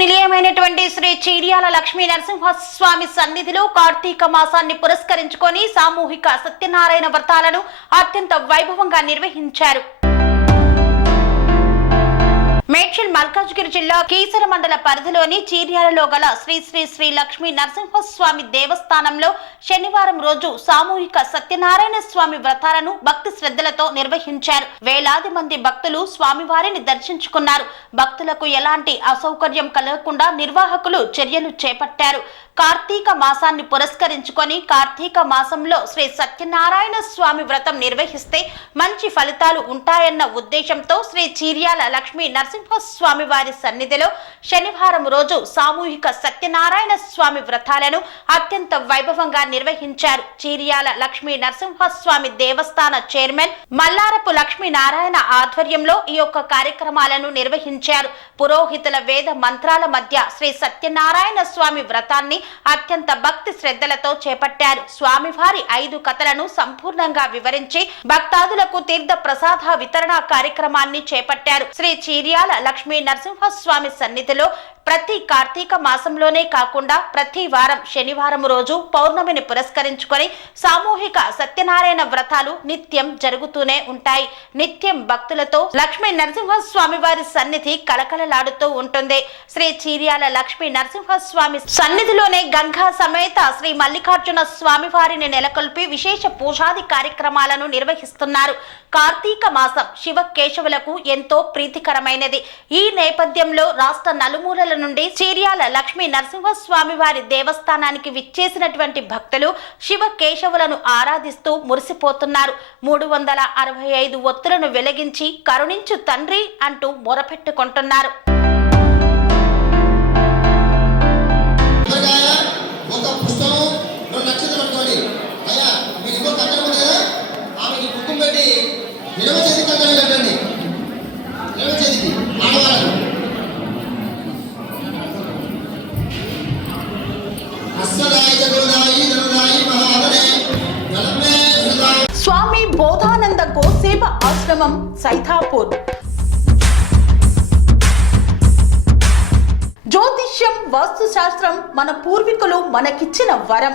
నిలయమైనటువంటి శ్రీ చీరియాల లక్ష్మీ నరసింహస్వామి సన్నిధిలో కార్తీక మాసాన్ని పురస్కరించుకొని సామూహిక సత్యనారాయణ వ్రతాలను అత్యంత వైభవంగా నిర్వహించారు. దక్షిణ మల్కాజ్గిరి జిల్లా కీసర మండల పరిధిలోని చీర్యాలలో గల శ్రీ శ్రీ శ్రీ లక్ష్మీ నరసింహస్వామి దేవస్థానంలో శనివారం రోజు సామూహిక సత్యనారాయణ స్వామి వ్రతాలను భక్తి శ్రద్ధలతో నిర్వహించారు. వేలాది మంది భక్తులు స్వామివారిని దర్శించుకున్నారు. భక్తులకు ఎలాంటి అసౌకర్యం కలగకుండా నిర్వాహకులు చర్యలు చేపట్టారు. కార్తీక మాసాన్ని పురస్కరించుకొని కార్తీక మాసంలో శ్రీ సత్యనారాయణ స్వామి వ్రతం నిర్వహిస్తే మంచి ఫలితాలు ఉంటాయన్న ఉద్దేశంతో శ్రీ చీర్యాల లక్ష్మీ నరసింహ వారి సన్నిధిలో శనివారం రోజు సామూహిక సత్యనారాయణ స్వామి వ్రతాలను అత్యంత వైభవంగా నిర్వహించారు. చీరియాల లక్ష్మీ నరసింహస్వామి దేవస్థాన చైర్మన్ మల్లారపు లక్ష్మీనారాయణ ఆధ్వర్యంలో ఈ యొక్క కార్యక్రమాలను నిర్వహించారు. పురోహితుల వేద మంత్రాల మధ్య శ్రీ సత్యనారాయణ స్వామి వ్రతాన్ని అత్యంత భక్తి శ్రద్ధలతో చేపట్టారు. స్వామివారి ఐదు కథలను సంపూర్ణంగా వివరించి భక్తాదులకు తీర్థ ప్రసాద వితరణ కార్యక్రమాన్ని చేపట్టారు. శ్రీ చీర్యాల లక్ష్మీ నరసింహస్వామి సన్నిధిలో ప్రతి కార్తీక మాసంలోనే కాకుండా ప్రతి వారం శనివారం రోజు పౌర్ణమిని పురస్కరించుకొని సామూహిక సత్యనారాయణ వ్రతాలు నిత్యం జరుగుతూనే ఉంటాయి. నిత్యం భక్తులతో లక్ష్మీ నరసింహస్వామి వారి సన్నిధి కలకలలాడుతూ ఉంటుంది. శ్రీ చీర్యాల లక్ష్మీ నరసింహస్వామి సన్నిధిలోనే గంగా సమేత శ్రీ మల్లికార్జున స్వామి వారిని నెలకొల్పి విశేష పూజాది కార్యక్రమాలను నిర్వహిస్తున్నారు. కార్తీక మాసం శివ కేశవులకు ఎంతో ప్రీతికరమైనది. ఈ నేపథ్యంలో రాష్ట్ర నలుమూలల నుండి చీర్యాల లక్ష్మీ నరసింహస్వామి వారి దేవస్థానానికి విచ్చేసినటువంటి భక్తులు శివ కేశవులను ఆరాధిస్తూ మురిసిపోతున్నారు. మూడు వందల అరవై ఐదు ఒత్తులను వెలిగించి కరుణించు తండ్రి అంటూ మొరపెట్టుకుంటున్నారు. నిలవ చేతి నిలవ చేతికి ఆడవాళ్ళకు. ఉద్యమం సైథాపూర్ జ్యోతిష్యం వాస్తుశాస్త్రం మన పూర్వీకులు మనకిచ్చిన వరం.